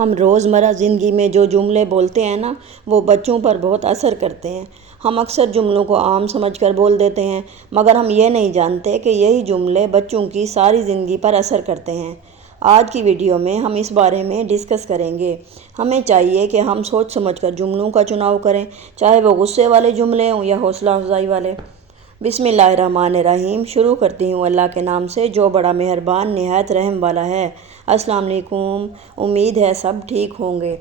ہم روزمرہ زندگی میں جو جملے بولتے ہیں نا، وہ بچوں پر بہت اثر کرتے ہیں۔ ہم اکثر جملوں کو عام سمجھ کر بول دیتے ہیں، مگر ہم یہ نہیں جانتے کہ یہی جملے بچوں کی ساری زندگی پر اثر کرتے ہیں۔ آج کی ویڈیو میں ہم اس بارے میں ڈسکس کریں گے۔ ہمیں چاہیے کہ ہم سوچ سمجھ کر جملوں کا چناؤ کریں، چاہے وہ غصے والے جملے ہوں یا حوصلہ افزائی والے۔ بسم اللہ الرحمن الرحیم۔ شروع کرتی ہوں اللہ کے نام سے جو بڑا مہربان نہایت رحم والا ہے۔ السلام علیکم، امید ہے سب ٹھیک ہوں گے۔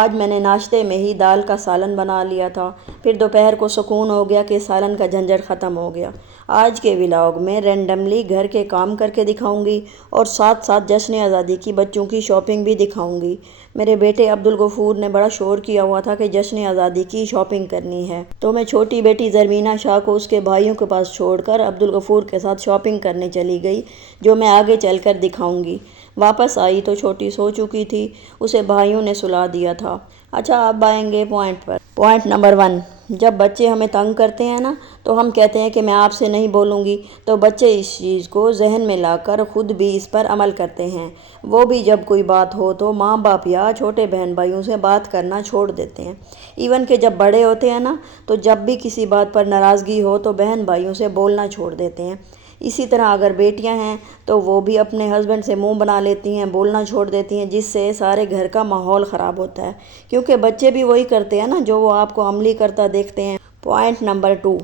آج میں نے ناشتے میں ہی دال کا سالن بنا لیا تھا، پھر دوپہر کو سکون ہو گیا کہ سالن کا جھنجھٹ ختم ہو گیا۔ آج کے ولاگ میں رینڈملی گھر کے کام کر کے دکھاؤں گی اور ساتھ ساتھ جشن آزادی کی بچوں کی شاپنگ بھی دکھاؤں گی۔ میرے بیٹے عبدالغفور نے بڑا شور کیا ہوا تھا کہ جشن آزادی کی شاپنگ کرنی ہے، تو میں چھوٹی بیٹی زرمینہ شاہ کو اس کے بھائیوں کے پاس چھوڑ کر عبدالغفور کے ساتھ شاپنگ کرنے چلی گئی، جو میں آگے چل کر دکھاؤں گی۔ واپس آئی تو چھوٹی سو چکی تھی، اسے بھائیوں نے سلا دیا تھا۔ اچھا، اب آئیں گے پوائنٹ پر۔ پوائنٹ نمبر 1، جب بچے ہمیں تنگ کرتے ہیں نا، تو ہم کہتے ہیں کہ میں آپ سے نہیں بولوں گی، تو بچے اس چیز کو ذہن میں لا کر خود بھی اس پر عمل کرتے ہیں۔ وہ بھی جب کوئی بات ہو تو ماں باپ یا چھوٹے بہن بھائیوں سے بات کرنا چھوڑ دیتے ہیں۔ ایون کہ جب بڑے ہوتے ہیں نا، تو جب بھی کسی بات پر ناراضگی ہو تو بہن بھائیوں سے بولنا چھوڑ دیتے ہیں۔ اسی طرح اگر بیٹیاں ہیں تو وہ بھی اپنے ہسبینڈ سے منہ بنا لیتی ہیں، بولنا چھوڑ دیتی ہیں، جس سے سارے گھر کا ماحول خراب ہوتا ہے، کیونکہ بچے بھی وہی کرتے ہیں نا جو وہ آپ کو عملی کرتا دیکھتے ہیں۔ پوائنٹ نمبر 2،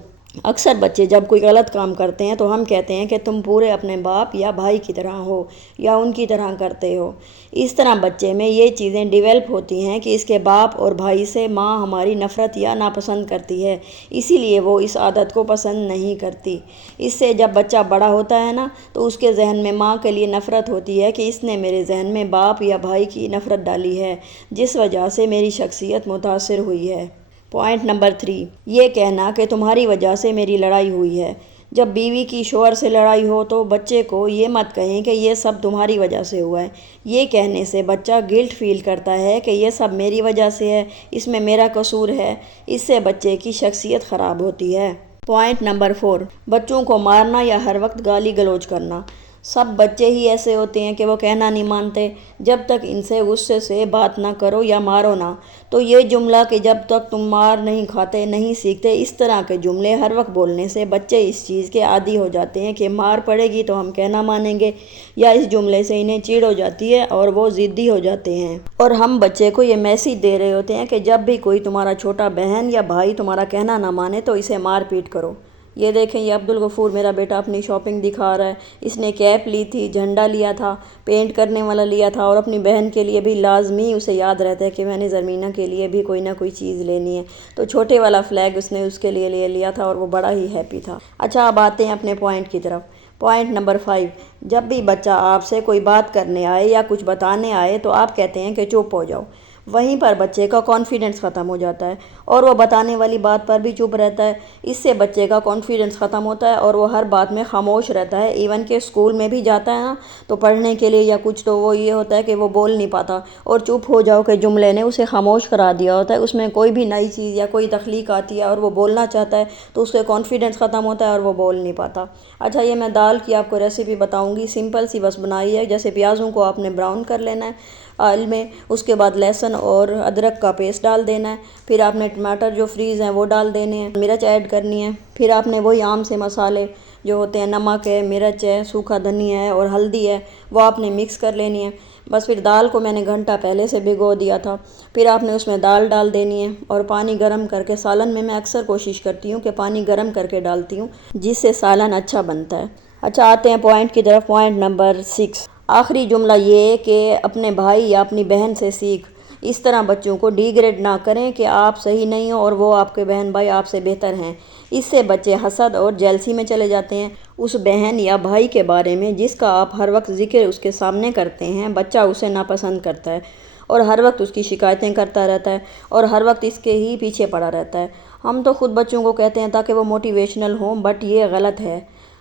اکثر بچے جب کوئی غلط کام کرتے ہیں تو ہم کہتے ہیں کہ تم پورے اپنے باپ یا بھائی کی طرح ہو یا ان کی طرح کرتے ہو۔ اس طرح بچے میں یہ چیزیں ڈیولپ ہوتی ہیں کہ اس کے باپ اور بھائی سے ماں ہماری نفرت یا ناپسند کرتی ہے، اسی لیے وہ اس عادت کو پسند نہیں کرتی۔ اس سے جب بچہ بڑا ہوتا ہے نا، تو اس کے ذہن میں ماں کے لیے نفرت ہوتی ہے کہ اس نے میرے ذہن میں باپ یا بھائی کی نفرت ڈالی ہے، جس وجہ سے میری شخصیت متاثر ہوئی ہے۔ پوائنٹ نمبر 3، یہ کہنا کہ تمہاری وجہ سے میری لڑائی ہوئی ہے۔ جب بیوی کی شوہر سے لڑائی ہو تو بچے کو یہ مت کہیں کہ یہ سب تمہاری وجہ سے ہوا ہے۔ یہ کہنے سے بچہ گلٹ فیل کرتا ہے کہ یہ سب میری وجہ سے ہے، اس میں میرا قصور ہے۔ اس سے بچے کی شخصیت خراب ہوتی ہے۔ پوائنٹ نمبر 4، بچوں کو مارنا یا ہر وقت گالی گلوچ کرنا۔ سب بچے ہی ایسے ہوتے ہیں کہ وہ کہنا نہیں مانتے۔ جب تک ان سے غصے سے بات نہ کرو یا مارو نہ، تو یہ جملہ کہ جب تک تم مار نہیں کھاتے نہیں سیکھتے، اس طرح کے جملے ہر وقت بولنے سے بچے اس چیز کے عادی ہو جاتے ہیں کہ مار پڑے گی تو ہم کہنا مانیں گے، یا اس جملے سے انہیں چڑ ہو جاتی ہے اور وہ ضدی ہو جاتے ہیں۔ اور ہم بچے کو یہ میسیج دے رہے ہوتے ہیں کہ جب بھی کوئی تمہارا چھوٹا بہن یا بھائی تمہارا کہنا نہ مانے تو اسے مار پیٹ کرو۔ یہ دیکھیں، یہ عبدالغفور میرا بیٹا اپنی شاپنگ دکھا رہا ہے۔ اس نے کیپ لی تھی، جھنڈا لیا تھا، پینٹ کرنے والا لیا تھا، اور اپنی بہن کے لیے بھی لازمی اسے یاد رہتا ہے کہ میں نے زرمینہ کے لیے بھی کوئی نہ کوئی چیز لینی ہے، تو چھوٹے والا فلیگ اس نے اس کے لیے لے لیا تھا اور وہ بڑا ہی ہیپی تھا۔ اچھا، اب آتے ہیں اپنے پوائنٹ کی طرف۔ پوائنٹ نمبر 5، جب بھی بچہ آپ سے کوئی بات کرنے آئے یا کچھ بتانے آئے تو آپ کہتے ہیں کہ چپ ہو جاؤ۔ وہیں پر بچے کا کانفیڈنس ختم ہو جاتا ہے اور وہ بتانے والی بات پر بھی چپ رہتا ہے۔ اس سے بچے کا کانفیڈنس ختم ہوتا ہے اور وہ ہر بات میں خاموش رہتا ہے۔ ایون کہ اسکول میں بھی جاتا ہے نا، تو پڑھنے کے لیے یا کچھ، تو وہ یہ ہوتا ہے کہ وہ بول نہیں پاتا، اور چپ ہو جاؤ کہ جملے نے اسے خاموش کرا دیا ہوتا ہے۔ اس میں کوئی بھی نئی چیز یا کوئی تخلیق آتی ہے اور وہ بولنا چاہتا ہے تو اس کے کانفیڈنس ختم ہوتا ہے اور وہ بول نہیں پاتا۔ اچھا، یہ میں دال کی آپ کو ریسیپی بتاؤں گی، سمپل سی بس بنائی ہے۔ جیسے پیازوں کو آپ نے براؤن کر لینا ہے آئل میں، اس کے بعد لہسن اور ادرک کا پیسٹ ڈال دینا ہے، پھر آپ نے ٹماٹر جو فریز ہیں وہ ڈال دینے ہیں، مرچ ایڈ کرنی ہے، پھر آپ نے وہی عام سے مسالے جو ہوتے ہیں، نمک ہے، مرچ ہے، سوکھا دھنیا ہے اور ہلدی ہے، وہ آپ نے مکس کر لینی ہے۔ بس پھر دال کو میں نے گھنٹہ پہلے سے بھگو دیا تھا، پھر آپ نے اس میں دال ڈال دینی ہے اور پانی گرم کر کے، سالن میں اکثر کوشش کرتی ہوں کہ پانی گرم کر کے ڈالتی ہوں، جس سے سالن اچھا بنتا ہے۔ اچھا، آتے ہیں پوائنٹ کی طرف۔ پوائنٹ نمبر 6، آخری جملہ یہ کہ اپنے بھائی یا اپنی بہن سے سیکھ۔ اس طرح بچوں کو ڈی گریڈ نہ کریں کہ آپ صحیح نہیں ہو اور وہ آپ کے بہن بھائی آپ سے بہتر ہیں۔ اس سے بچے حسد اور جیلسی میں چلے جاتے ہیں۔ اس بہن یا بھائی کے بارے میں جس کا آپ ہر وقت ذکر اس کے سامنے کرتے ہیں، بچہ اسے ناپسند کرتا ہے اور ہر وقت اس کی شکایتیں کرتا رہتا ہے اور ہر وقت اس کے ہی پیچھے پڑا رہتا ہے۔ ہم تو خود بچوں کو کہتے ہیں تاکہ وہ موٹیویشنل ہوں، بٹ یہ غلط ہے۔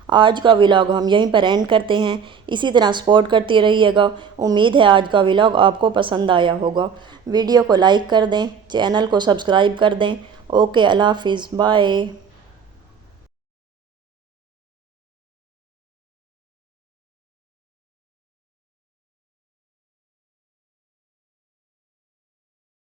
آج کا ولاگ ہم یہیں پر اینڈ کرتے ہیں۔ اسی طرح سپورٹ کرتی رہیے گا۔ امید ہے آج کا ولاگ آپ کو پسند آیا ہوگا۔ ویڈیو کو لائک کر دیں، چینل کو سبسکرائب کر دیں۔ اوکے، اللہ حافظ، بائے۔